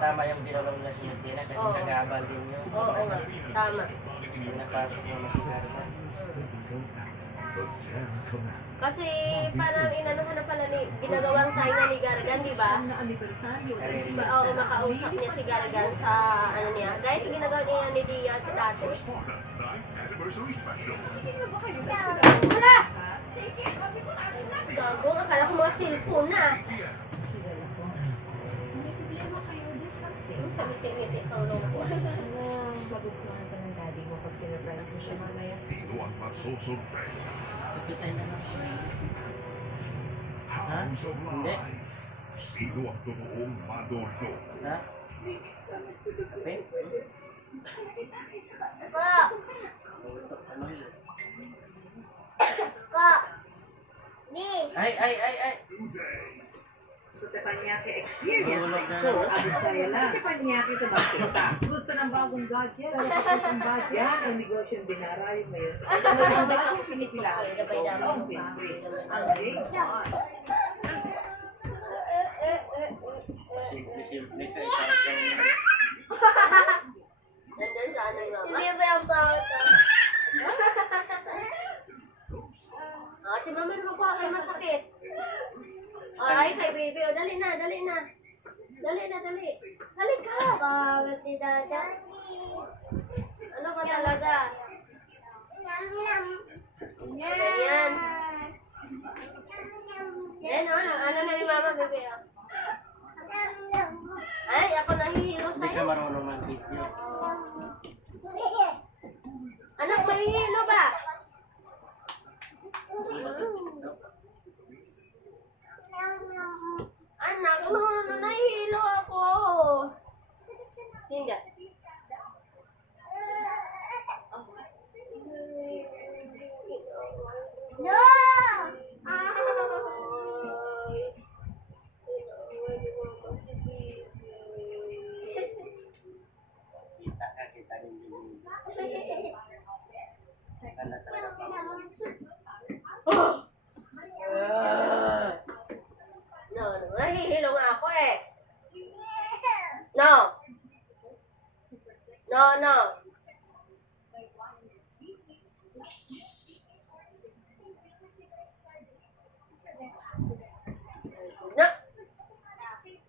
Tama yung ginagawa nila si Tina kasi nag-aabal din yun. Oo nga, tama. Yung napasok mo na si Garta. Kasi parang inanuhan na pala ni, ginagawang tainga ni Gargan, di ba? Oo, makausap niya si Gargan sa ano niya. Guys, ginagawa niya ni Dia dati. Wala! Gago, akala ko mga cellphone na. Pamitik-mitik ang loko. Magustuhan ka ng daddy mo pag sinurprise mo siya mamaya. Sino ang masusurpresa? Kapitay na lang. House of Hindi. Lies. Sino ang totoong madordo? Ha? Okay? Ano yun? Ay! 2 days. Sa Teppanyaki experience Tulog na na ito, naman. abot kaya lang. Teppanyaki sa Bakita. Good pa ng bagong gadget. Wala pa isang budget. Yan ang negosyong dinarayo ngayon sa ang bagong sinipilaan ito sa Open Street. Ang Day One. Simple-simple ka. Ikaw Nandyan sa ano yung mama? Hindi ba yung bata? Si mama naman po kayo masakit. Ay, kay baby. O, dali na. Dali. Dali ka. Bakit ni Dada? Ano ka talaga? Ganyan. Yan, ano na ni mama, baby. Ay, ako nahihilo Hindi ka sa'yo. marunong mag-video. Anak, mahihilo ba? Anak, nahihilo ako. Hindi. No! Kita din din. Kana talaga. No, nahihilo nga ako eh. No. No.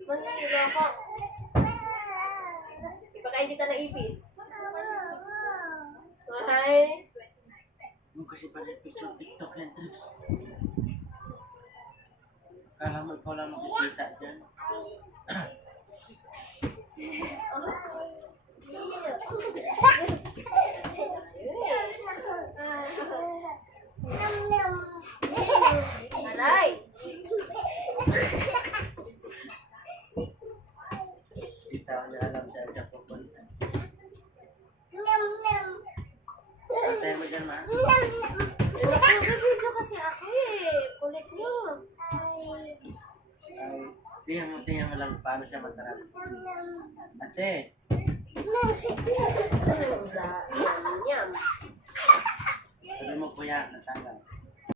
Mahihilo ako. Ipakain kita na ipis. Hi. Yung kasi pala picture TikTok yan, Trix. Akala mo ikaw lang makikita dyan. Aray. Kita niya alam siya pupunta. Patay mo dyan, ma. Nag-video kasi ako eh. Kulit niyo. Ay, tingnan mo lang paano siya matarap. Ate, Yum. sabi mo kuya, natanggal.